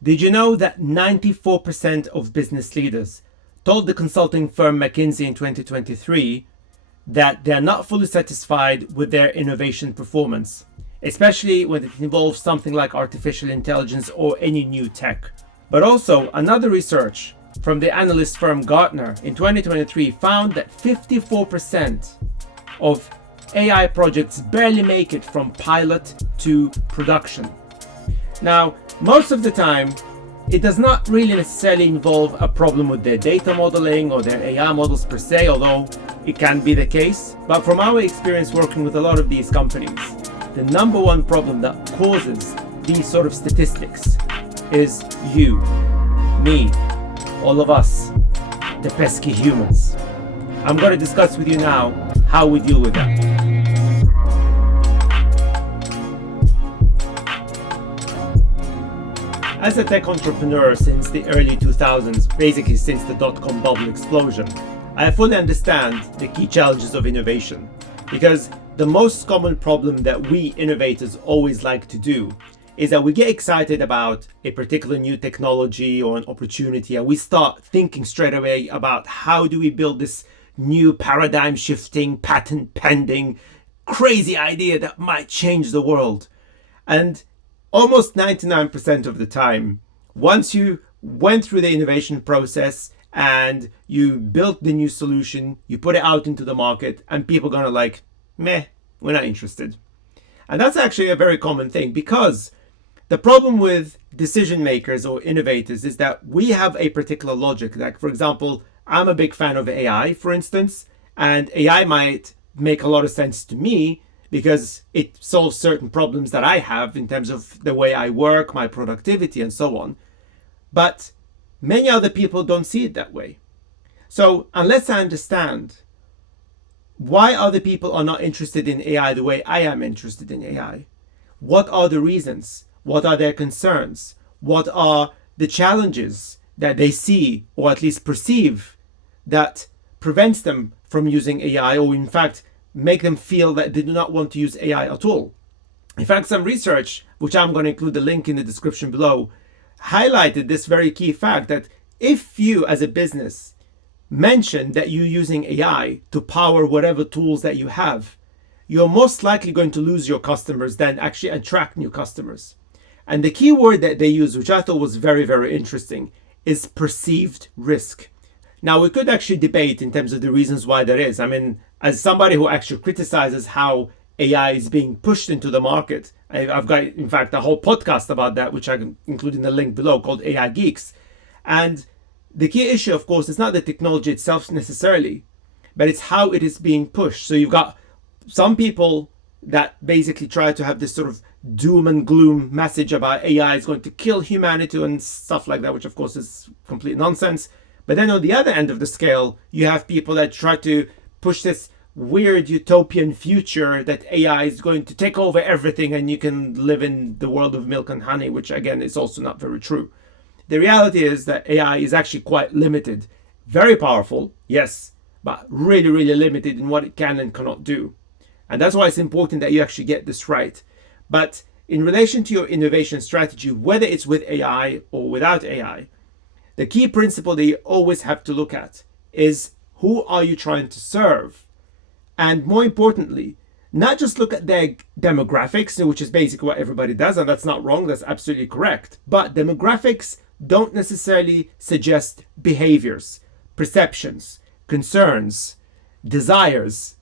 Did you know that 94% of business leaders told the consulting firm McKinsey in 2023 that they're not fully satisfied with their innovation performance, especially when it involves something like artificial intelligence or any new tech? But also, another research from the analyst firm Gartner in 2023 found that 54% of AI projects barely make it from pilot to production. Now, most of the time, it does not really necessarily involve a problem with their data modeling or their AI models per se, although it can be the case. But from our experience working with a lot of these companies, the number one problem that causes these sort of statistics is you, me, all of us, the pesky humans. I'm going to discuss with you now how we deal with that. As a tech entrepreneur since the early 2000s, basically since the dot-com bubble explosion, I fully understand the key challenges of innovation, because the most common problem that we innovators always like to do is that we get excited about a particular new technology or an opportunity, and we start thinking straight away about how do we build this new paradigm shifting, patent pending, crazy idea that might change the world. And almost 99% of the time, once you went through the innovation process and you built the new solution, you put it out into the market, and people are gonna like, meh, we're not interested. And that's actually a very common thing, because the problem with decision makers or innovators is that we have a particular logic. Like, for example, I'm a big fan of AI, for instance, and AI might make a lot of sense to me because it solves certain problems that I have in terms of the way I work, my productivity, and so on. But many other people don't see it that way. So unless I understand why other people are not interested in AI the way I am interested in AI, what are the reasons? What are their concerns? What are the challenges that they see or at least perceive that prevents them from using AI, or in fact make them feel that they do not want to use AI at all? In fact, some research, which I'm going to include the link in the description below, highlighted this very key fact that if you as a business mention that you're using AI to power whatever tools that you have, you're most likely going to lose your customers than actually attract new customers. And the key word that they use, which I thought was very, very interesting, is perceived risk. Now, we could actually debate in terms of the reasons why that is. I mean, as somebody who actually criticizes how AI is being pushed into the market, I've got, in fact, a whole podcast about that, which I can include in the link below, called AI Geeks. And the key issue, of course, is not the technology itself necessarily, but it's how it is being pushed. So you've got some people that basically try to have this sort of doom and gloom message about AI is going to kill humanity and stuff like that, which of course is complete nonsense. But then on the other end of the scale, you have people that try to push this weird utopian future that AI is going to take over everything and you can live in the world of milk and honey, which again is also not very true. The reality is that AI is actually quite limited. Very powerful, yes, but really, really limited in what it can and cannot do. And that's why it's important that you actually get this right. But in relation to your innovation strategy, whether it's with AI or without AI, the key principle that you always have to look at is, who are you trying to serve? And more importantly, not just look at their demographics, which is basically what everybody does, and that's not wrong, that's absolutely correct. But demographics don't necessarily suggest behaviors, perceptions, concerns, desires.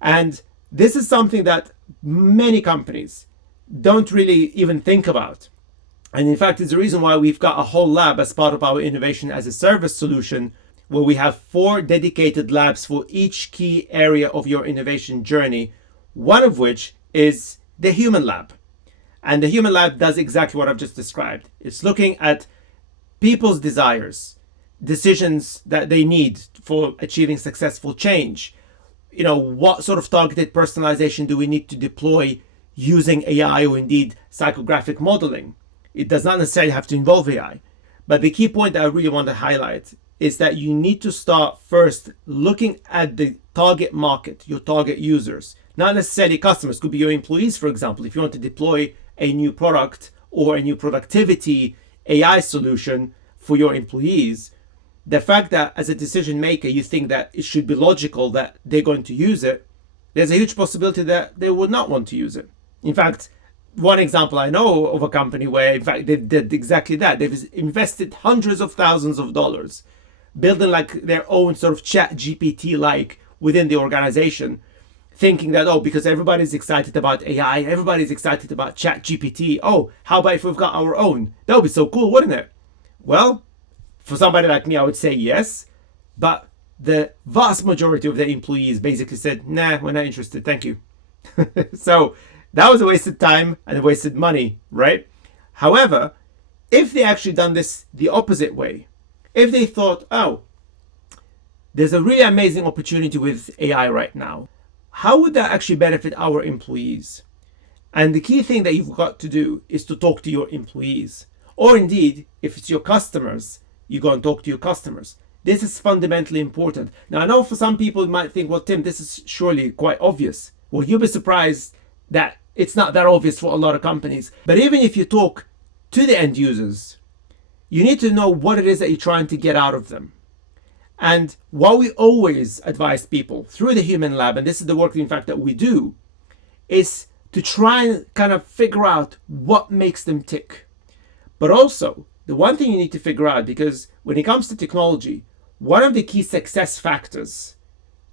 And this is something that many companies don't really even think about. And in fact, it's the reason why we've got a whole lab as part of our innovation as a service solution, where we have 4 dedicated labs for each key area of your innovation journey, one of which is the human lab. And the human lab does exactly what I've just described. It's looking at people's desires, decisions that they need for achieving successful change. You know, what sort of targeted personalization do we need to deploy using AI or indeed psychographic modeling? It does not necessarily have to involve AI. But the key point that I really want to highlight is that you need to start first looking at the target market, your target users, not necessarily customers. Could be your employees, for example. If you want to deploy a new product or a new productivity AI solution for your employees, the fact that as a decision maker you think that it should be logical that they're going to use it, there's a huge possibility that they would not want to use it. In fact, one example I know of a company where in fact they did exactly that. They've invested hundreds of thousands of dollars building like their own sort of chat GPT like within the organization, thinking that, oh, because everybody's excited about AI, everybody's excited about chat GPT, oh, how about if we've got our own? That would be so cool, wouldn't it? Well, for somebody like me, I would say yes, but the vast majority of the employees basically said, nah, we're not interested, thank you. So that was a wasted time and a wasted money, right? However, if they actually done this the opposite way, if they thought, oh, there's a really amazing opportunity with AI right now, how would that actually benefit our employees? And the key thing that you've got to do is to talk to your employees. Or indeed, if it's your customers, you go and talk to your customers. This is fundamentally important. Now, I know for some people you might think, well, Tim, this is surely quite obvious. Well, you'll be surprised that it's not that obvious for a lot of companies. But even if you talk to the end users, you need to know what it is that you're trying to get out of them. And what we always advise people through the Human Lab, and this is the work in fact that we do, is to try and kind of figure out what makes them tick. But also, the one thing you need to figure out, because when it comes to technology, one of the key success factors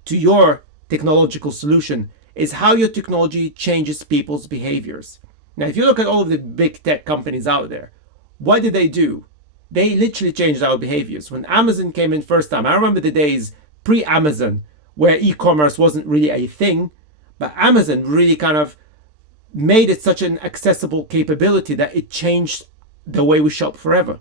to your technological solution is how your technology changes people's behaviors. Now, if you look at all of the big tech companies out there, what did they do? They literally changed our behaviors. When Amazon came in first time, I remember the days pre-Amazon where e-commerce wasn't really a thing, but Amazon really kind of made it such an accessible capability that it changed the way we shop forever.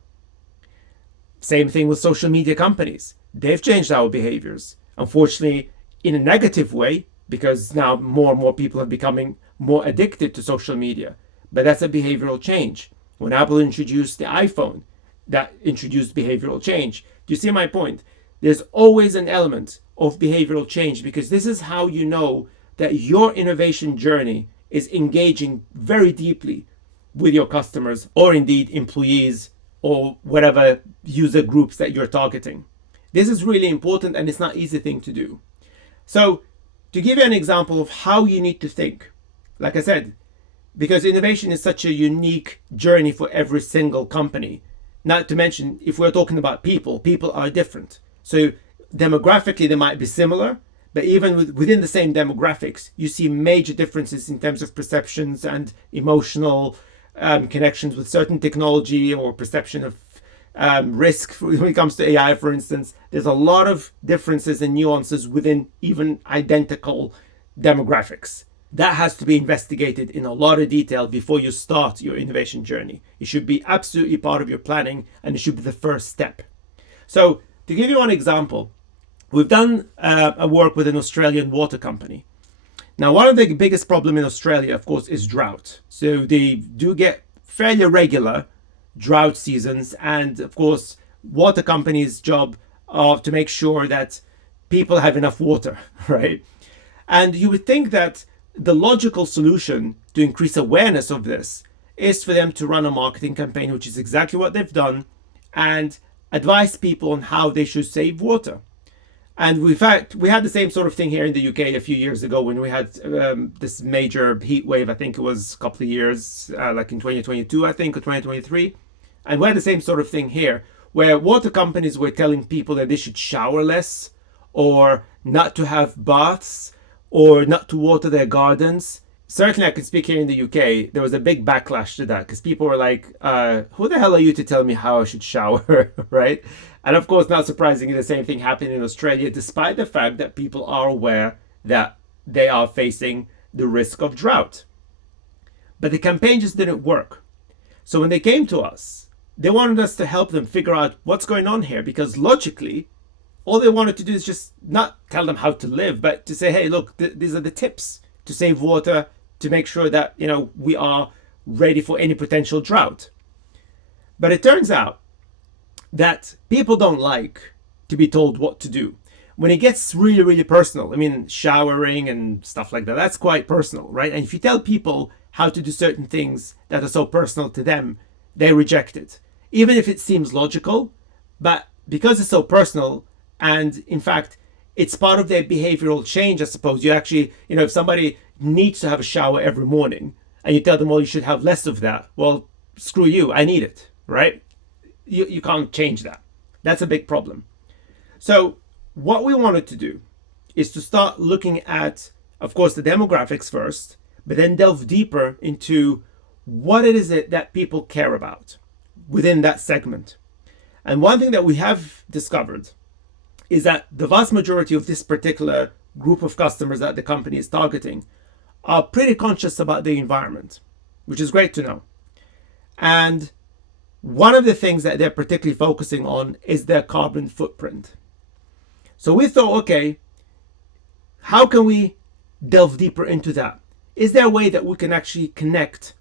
Same thing with social media companies. They've changed our behaviors. Unfortunately, in a negative way, because now more and more people are becoming more addicted to social media. But that's a behavioral change. When Apple introduced the iPhone, that introduced behavioral change. Do you see my point? There's always an element of behavioral change, because this is how you know that your innovation journey is engaging very deeply with your customers, or indeed employees, or whatever user groups that you're targeting. This is really important, and it's not an easy thing to do. So to give you an example of how you need to think, like I said, because innovation is such a unique journey for every single company. Not to mention, if we're talking about people, people are different. So demographically, they might be similar, but even within the same demographics, you see major differences in terms of perceptions and emotional connections with certain technology, or perception of risk when it comes to AI, for instance. There's a lot of differences and nuances within even identical demographics. That has to be investigated in a lot of detail before you start your innovation journey. It should be absolutely part of your planning, and it should be the first step. So to give you one example, we've done a work with an Australian water company. Now, one of the biggest problems in Australia, of course, is drought. So they do get fairly regular drought seasons, and of course, water companies' job are to make sure that people have enough water, right? And you would think that the logical solution to increase awareness of this is for them to run a marketing campaign, which is exactly what they've done, and advise people on how they should save water. And in fact, we had the same sort of thing here in the UK a few years ago when we had this major heat wave. I think it was a couple of years, like in 2022, I think, or 2023. And we had the same sort of thing here, where water companies were telling people that they should shower less, or not to have baths, or not to water their gardens. Certainly, I can speak here in the UK, there was a big backlash to that, because people were like, who the hell are you to tell me how I should shower, right? And of course, not surprisingly, the same thing happened in Australia, despite the fact that people are aware that they are facing the risk of drought. But the campaign just didn't work. So when they came to us, they wanted us to help them figure out what's going on here, because logically, all they wanted to do is just not tell them how to live, but to say, hey, look, these are the tips to save water, to make sure that, we are ready for any potential drought. But it turns out that people don't like to be told what to do. When it gets really, really personal, I mean, showering and stuff like that, that's quite personal, right? And if you tell people how to do certain things that are so personal to them, they reject it. even if it seems logical, but because it's so personal, and in fact, it's part of their behavioral change, I suppose. You actually, if somebody needs to have a shower every morning and you tell them, well, you should have less of that. Well, screw you, I need it, right? You can't change that. That's a big problem. So what we wanted to do is to start looking at, of course, the demographics first, but then delve deeper into what it is that people care about within that segment. And one thing that we have discovered is that the vast majority of this particular group of customers that the company is targeting are pretty conscious about the environment, which is great to know. And one of the things that they're particularly focusing on is their carbon footprint. So we thought, okay, how can we delve deeper into that? Is there a way that we can actually connect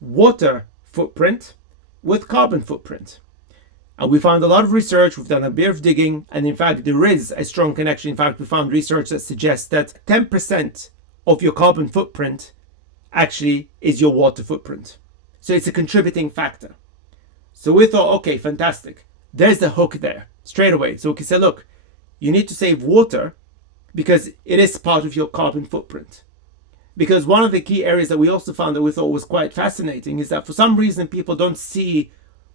water footprint with carbon footprint? And we found a lot of research, we've done a bit of digging, and in fact, there is a strong connection. In fact, we found research that suggests that 10% of your carbon footprint actually is your water footprint. So it's a contributing factor. So we thought, okay, fantastic. There's the hook there, straight away. So we can say, look, you need to save water because it is part of your carbon footprint. Because one of the key areas that we also found that we thought was quite fascinating is that for some reason people don't see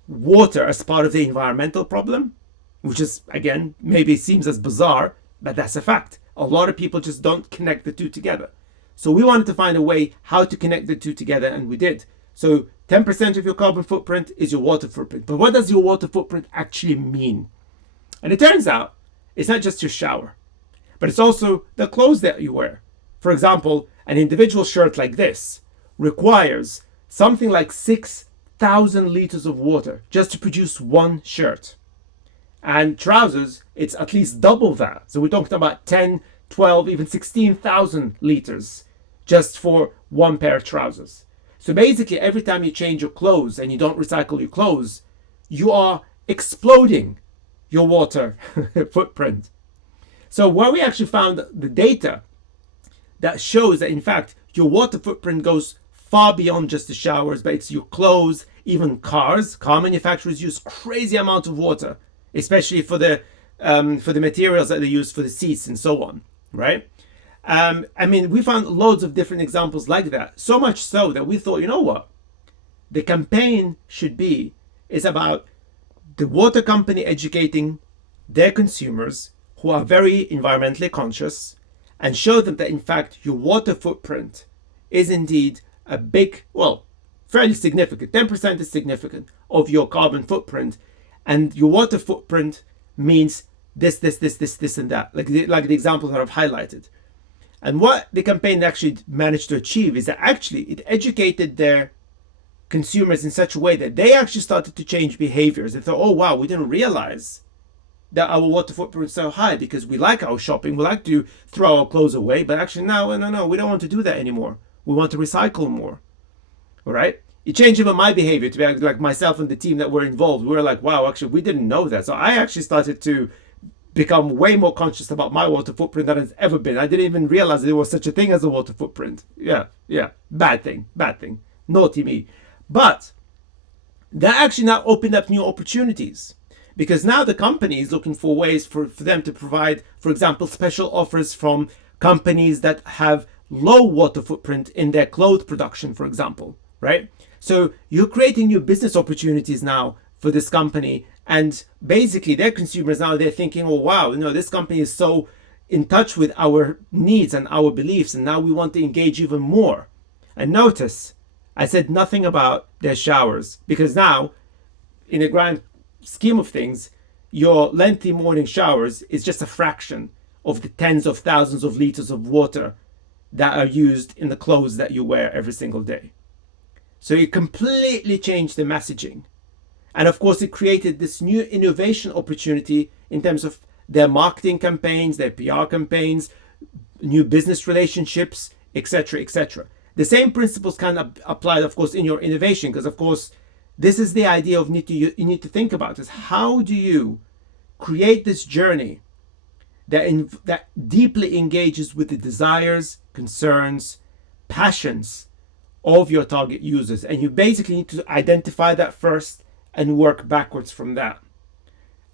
water as part of the environmental problem, which is, again, maybe seems as bizarre, but that's a fact. A lot of people just don't connect the two together. So we wanted to find a way how to connect the two together, and we did. So 10% of your carbon footprint is your water footprint. But what does your water footprint actually mean? And it turns out it's not just your shower, but it's also the clothes that you wear. For example, an individual shirt like this requires something like 6,000 liters of water just to produce one shirt. And trousers, it's at least double that. So we're talking about 10, 12, even 16,000 liters just for one pair of trousers. So basically, every time you change your clothes and you don't recycle your clothes, you are exploding your water footprint. So where we actually found the data that shows that, in fact, your water footprint goes far beyond just the showers, but it's your clothes, even cars. Car manufacturers use crazy amount of water, especially for the materials that they use for the seats and so on, right? I mean, we found loads of different examples like that. So much so that we thought, you know what? The campaign is about the water company educating their consumers who are very environmentally conscious and show them that, in fact, your water footprint is indeed a big, well, fairly significant. 10% is significant of your carbon footprint. And your water footprint means this, and that, like the example that I've highlighted. And what the campaign actually managed to achieve is that actually it educated their consumers in such a way that they actually started to change behaviors. They thought, oh, wow, we didn't realize that our water footprint is so high because we like our shopping, we like to throw our clothes away, but actually no, we don't want to do that anymore. We want to recycle more, all right? It changed even my behavior to be like myself and the team that were involved. We were like, wow, actually, we didn't know that. So I actually started to become way more conscious about my water footprint than it's ever been. I didn't even realize there was such a thing as a water footprint. Yeah, bad thing, naughty me. But that actually now opened up new opportunities because now the company is looking for ways for them to provide, for example, special offers from companies that have low water footprint in their clothes production, for example, right? So you're creating new business opportunities now for this company, and basically their consumers now, they're thinking, oh wow, this company is so in touch with our needs and our beliefs, and now we want to engage even more. And notice I said nothing about their showers, because now in a grand scheme of things, your lengthy morning showers is just a fraction of the tens of thousands of liters of water that are used in the clothes that you wear every single day. So it completely changed the messaging. And of course, it created this new innovation opportunity in terms of their marketing campaigns, their PR campaigns, new business relationships, etc., etc. The same principles can apply, of course, in your innovation, because, of course, this is the idea of you need to think about is how do you create this journey that deeply engages with the desires, concerns, passions of your target users. And you basically need to identify that first and work backwards from that.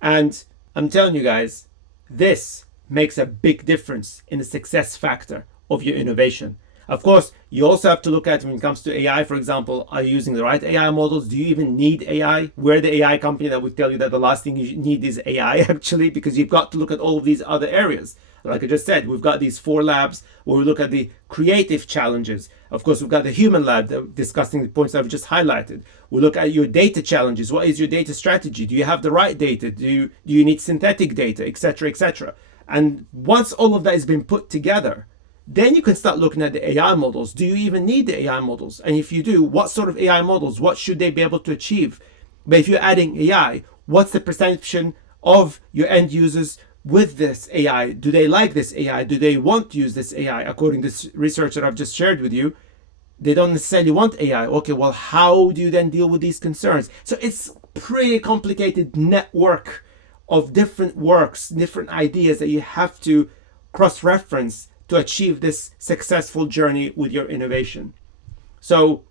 And I'm telling you guys, this makes a big difference in the success factor of your innovation. Of course, you also have to look at when it comes to AI, for example, are you using the right AI models? Do you even need AI? We're the AI company that would tell you that the last thing you need is AI, actually, because you've got to look at all of these other areas. Like I just said, we've got these 4 labs where we look at the creative challenges. Of course, we've got the human lab discussing the points I've just highlighted. We look at your data challenges. What is your data strategy? Do you have the right data? Do you need synthetic data, etc., etc.? And once all of that has been put together, then you can start looking at the AI models. Do you even need the AI models? And if you do, what sort of AI models? What should they be able to achieve? But if you're adding AI, what's the perception of your end users with this AI? Do they like this AI? Do they want to use this AI? According to this research that I've just shared with you, they don't necessarily want AI. Okay, well, how do you then deal with these concerns? So it's pretty complicated network of different works, different ideas that you have to cross-reference to achieve this successful journey with your innovation. So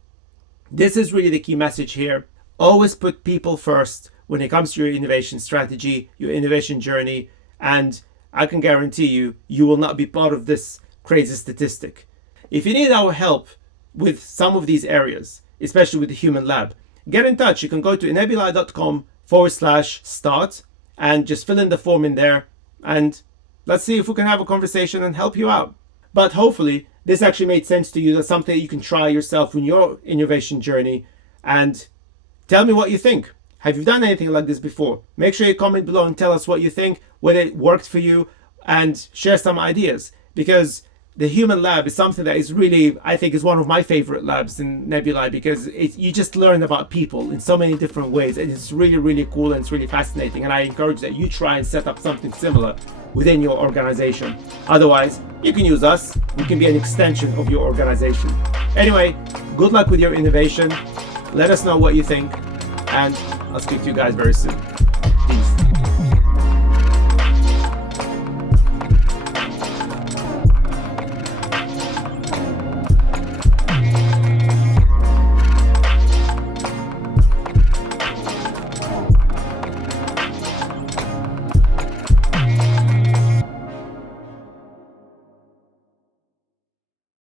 this is really the key message here. Always put people first when it comes to your innovation strategy, your innovation journey, and I can guarantee you, you will not be part of this crazy statistic. If you need our help with some of these areas, especially with the human lab, get in touch. You can go to nebuli.com/start and just fill in the form in there, and let's see if we can have a conversation and help you out. But hopefully this actually made sense to you. That's something you can try yourself in your innovation journey, and tell me what you think. Have you done anything like this before? Make sure you comment below and tell us what you think, whether it worked for you, and share some ideas, because the human lab is something that is really, I think, is one of my favorite labs in Nebuli, because you just learn about people in so many different ways, and it's really, really cool, and it's really fascinating. And I encourage that you try and set up something similar within your organization. Otherwise, you can use us. We can be an extension of your organization. Anyway, good luck with your innovation. Let us know what you think, and I'll speak to you guys very soon.